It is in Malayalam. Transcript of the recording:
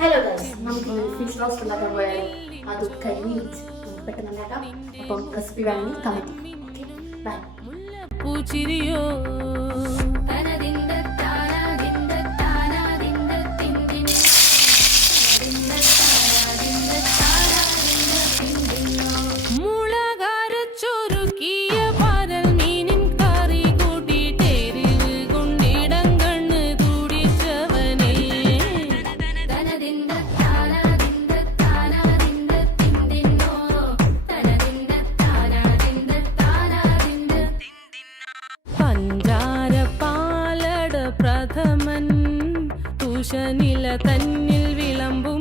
ഹലോ ഗൈസ്, നമുക്ക് ഫിഷ് റോസ്റ്റ് ഉണ്ടാക്കാൻ പോയാൽ അത് കരിമീൻ പെട്ടെന്ന് ഉണ്ടാക്കാം. അപ്പം റെസിപ്പി വേണമെങ്കിൽ കമൻറ്റ് ചെയ്യാം. Okay, by. പൂച്ചിരിയോ മുളകരച്ചൊരുക്കിയ പരൽ മീനിൻ കറി കൂട്ടിട്ടേരിവ് കൊണ്ടിടങ്കണ്ണ് തുടിച്ചവനേ പഞ്ചാര പാലട പ്രഥമൻ തുഷനില തന്നിൽ വിളമ്പു